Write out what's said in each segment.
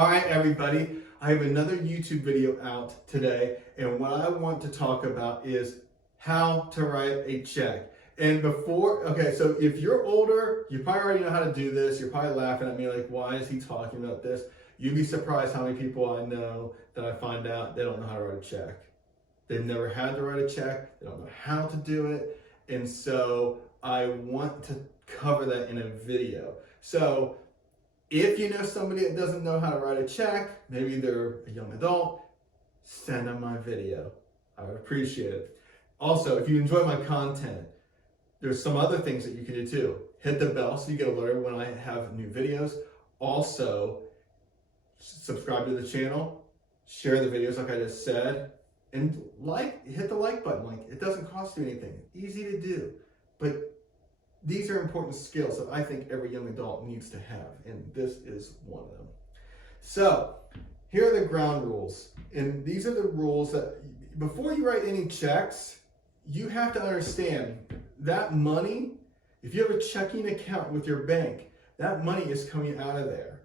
All right, everybody, I have another YouTube video out today, and what I want to talk about is how to write a check. And so if you're older, you probably already know how to do this. You're probably laughing at me like, why is he talking about this? You'd be surprised how many people I know that I find out they don't know how to write a check. They've never had to write a check. They don't know how to do it. And so I want to cover that in a video. So if you know somebody that doesn't know how to write a check, maybe they're a young adult, send them my video. I would appreciate it. Also, if you enjoy my content, there's some other things that you can do too. Hit the bell so you get alerted when I have new videos. Also, subscribe to the channel, share the videos like I just said, and hit the like button. It doesn't cost you anything. Easy to do. But these are important skills that I think every young adult needs to have, and this is one of them. So, here are the ground rules, and these are the rules that before you write any checks, you have to understand that money, if you have a checking account with your bank, that money is coming out of there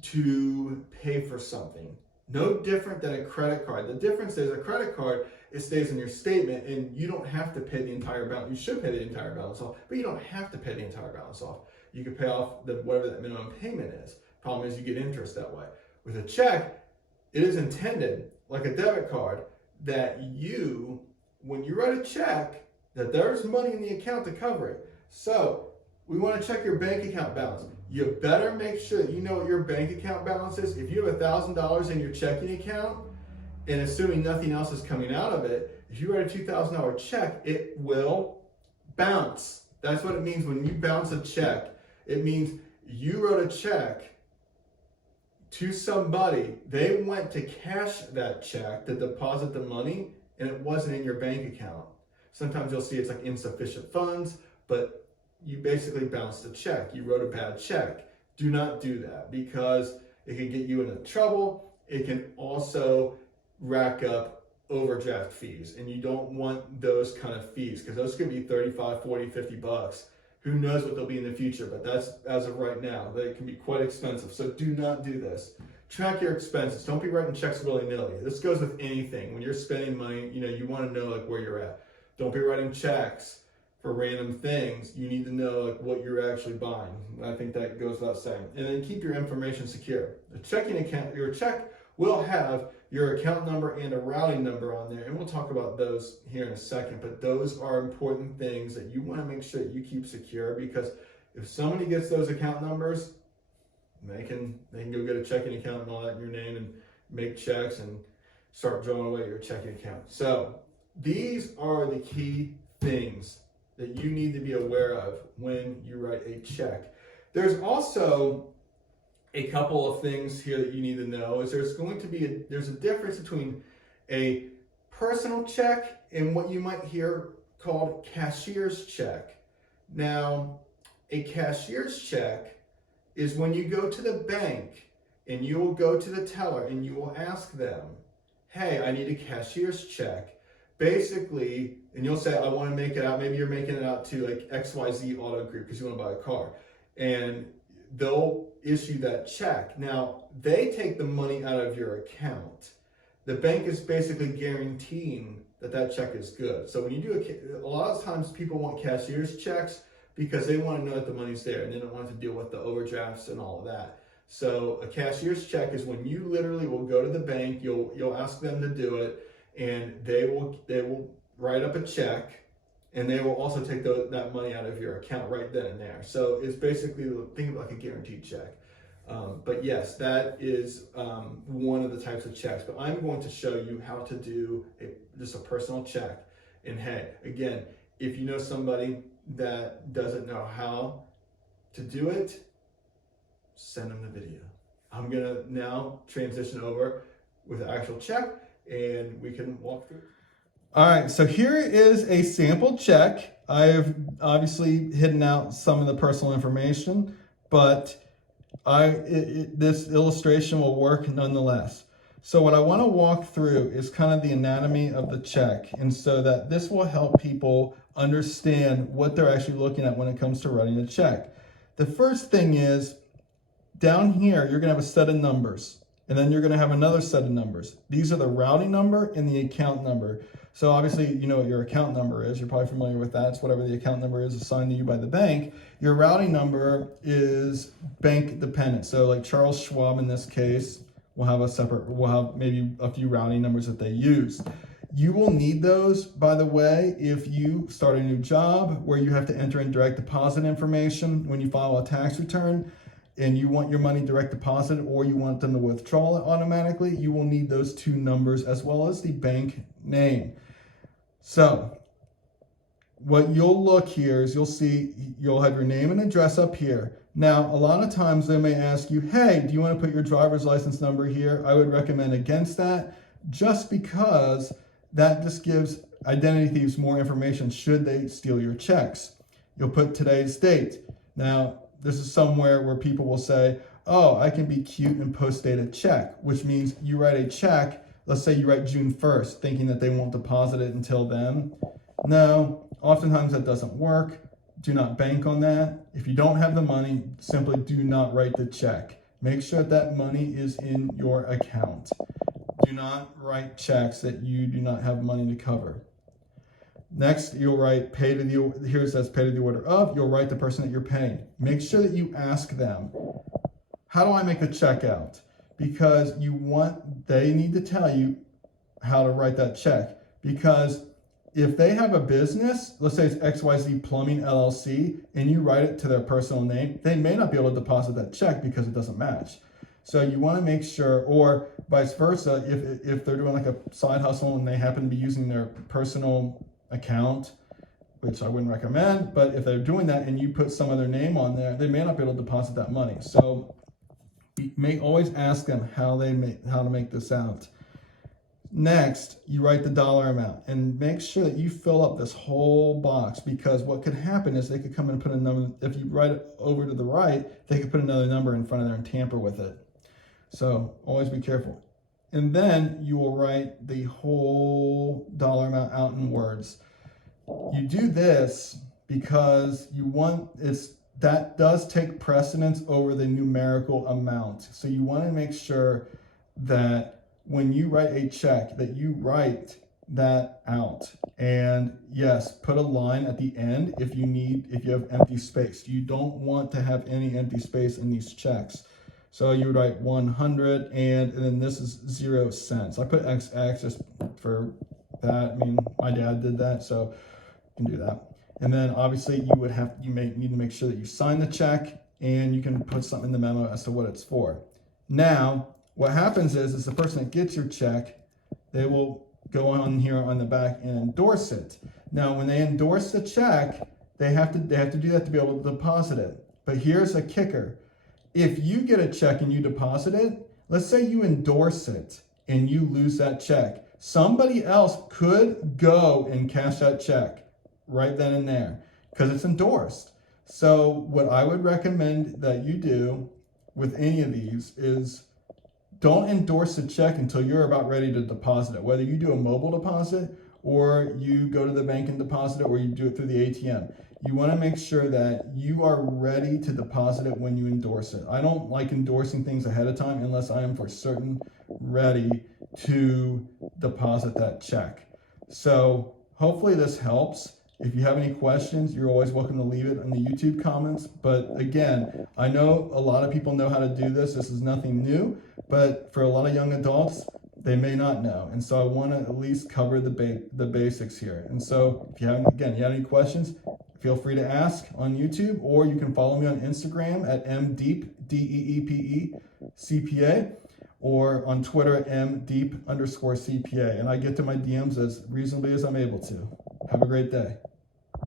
to pay for something. No different than a credit card. The difference is a credit card, it stays in your statement and you don't have to pay the entire balance. You should pay the entire balance off, but you don't have to pay the entire balance off. You can pay off whatever that minimum payment is. Problem is you get interest that way. With a check, it is intended, like a debit card, that when you write a check, that there's money in the account to cover it. So we want to check your bank account balance. You better make sure that you know what your bank account balance is. If you have $1,000 in your checking account, and assuming nothing else is coming out of it, if you write a $2,000 check, it will bounce. That's what it means when you bounce a check. It means you wrote a check to somebody, they went to cash that check to deposit the money, and it wasn't in your bank account. Sometimes you'll see it's like insufficient funds, but you basically bounced a check. You wrote a bad check. Do not do that because it can get you into trouble. It can also rack up overdraft fees, and you don't want those kind of fees because those could be 35, 40, 50 bucks. Who knows what they'll be in the future, but that's as of right now. They can be quite expensive, so do not do this. Track your expenses. Don't be writing checks willy-nilly. This goes with anything. When you're spending money, you want to know where you're at. Don't be writing checks for random things. You need to know what you're actually buying. I think that goes without saying. And then keep your information secure. The checking account, your check will have your account number and a routing number on there, and we'll talk about those here in a second, but those are important things that you want to make sure that you keep secure, because if somebody gets those account numbers, they can go get a checking account and all that in your name and make checks and start drawing away your checking account. So these are the key things that you need to be aware of when you write a check. There's also a couple of things here that you need to know. Is there's a difference between a personal check and what you might hear called cashier's check. Now, a cashier's check is when you go to the bank and you will go to the teller and you will ask them, hey, I need a cashier's check. Basically, and you'll say, I want to make it out. Maybe you're making it out to XYZ Auto Group because you want to buy a car. And they'll issue that check. Now, they take the money out of your account. The bank is basically guaranteeing that check is good. So when you do a lot of times people want cashier's checks because they want to know that the money's there and they don't want to deal with the overdrafts and all of that. So a cashier's check is when you literally will go to the bank, you'll ask them to do it, and they will write up a check, and they will also take that money out of your account right then and there. So it's basically, think of it like a guaranteed check. But yes, that is one of the types of checks. But I'm going to show you how to do just a personal check. And hey, again, if you know somebody that doesn't know how to do it, send them the video. I'm gonna now transition over with the actual check, and we can walk through. All right, so here is a sample check. I've obviously hidden out some of the personal information, but this illustration will work nonetheless. So what I want to walk through is kind of the anatomy of the check, and so that this will help people understand what they're actually looking at when it comes to writing a check. The first thing is, down here, you're gonna have a set of numbers, and then you're gonna have another set of numbers. These are the routing number and the account number. So obviously, you know what your account number is. You're probably familiar with that. It's whatever the account number is assigned to you by the bank. Your routing number is bank dependent. So like Charles Schwab in this case will have maybe a few routing numbers that they use. You will need those, by the way, if you start a new job where you have to enter in direct deposit information when you file a tax return and you want your money direct deposited or you want them to withdraw it automatically. You will need those two numbers as well as the bank name. So what you'll look here is you'll see you'll have your name and address up here. Now, a lot of times they may ask you, hey, do you want to put your driver's license number here? I would recommend against that, just because that just gives identity thieves more information should they steal your checks. You'll put today's date. Now, this is somewhere where people will say, oh, I can be cute and post-date a check, which means you write a check. Let's say you write June 1st, thinking that they won't deposit it until then. No, oftentimes that doesn't work. Do not bank on that. If you don't have the money, simply do not write the check. Make sure that money is in your account. Do not write checks that you do not have money to cover. Next, you'll write here it says pay to the order of. You'll write the person that you're paying. Make sure that you ask them, how do I make a check out? Because they need to tell you how to write that check. Because if they have a business, let's say it's XYZ Plumbing LLC, and you write it to their personal name, they may not be able to deposit that check because it doesn't match. So you want to make sure, or vice versa, if they're doing like a side hustle and they happen to be using their personal account, which I wouldn't recommend, but if they're doing that and you put some other name on there, they may not be able to deposit that money. So you may always ask them how to make this out. Next, you write the dollar amount and make sure that you fill up this whole box, because what could happen is they could come and put a number. If you write it over to the right, they could put another number in front of there and tamper with it. So always be careful. And then you will write the whole dollar amount out in words. You do this because that does take precedence over the numerical amount. So you want to make sure that when you write a check that you write that out. And yes, put a line at the end if you have empty space. You don't want to have any empty space in these checks. So you would write 100 and then this is 0 cents. I put XX just for that. I mean, my dad did that, so you can do that. And then obviously you may need to make sure that you sign the check and you can put something in the memo as to what it's for. Now, what happens is the person that gets your check, they will go on here on the back and endorse it. Now, when they endorse the check, they have to do that to be able to deposit it. But here's a kicker. If you get a check and you deposit it, let's say you endorse it and you lose that check, somebody else could go and cash that check right then and there because it's endorsed. So what I would recommend that you do with any of these is don't endorse the check until you're about ready to deposit it, whether you do a mobile deposit or you go to the bank and deposit it or you do it through the ATM. You want to make sure that you are ready to deposit it when you endorse it. I don't like endorsing things ahead of time unless I am for certain ready to deposit that check. So hopefully this helps. If you have any questions, you're always welcome to leave it in the YouTube comments. But again, I know a lot of people know how to do this. This is nothing new, but for a lot of young adults, they may not know. And so I want to at least cover the basics here. And so if you have any questions, feel free to ask on YouTube, or you can follow me on Instagram at mdeep, DEEPE, CPA, or on Twitter at mdeep_CPA. And I get to my DMs as reasonably as I'm able to. Have a great day.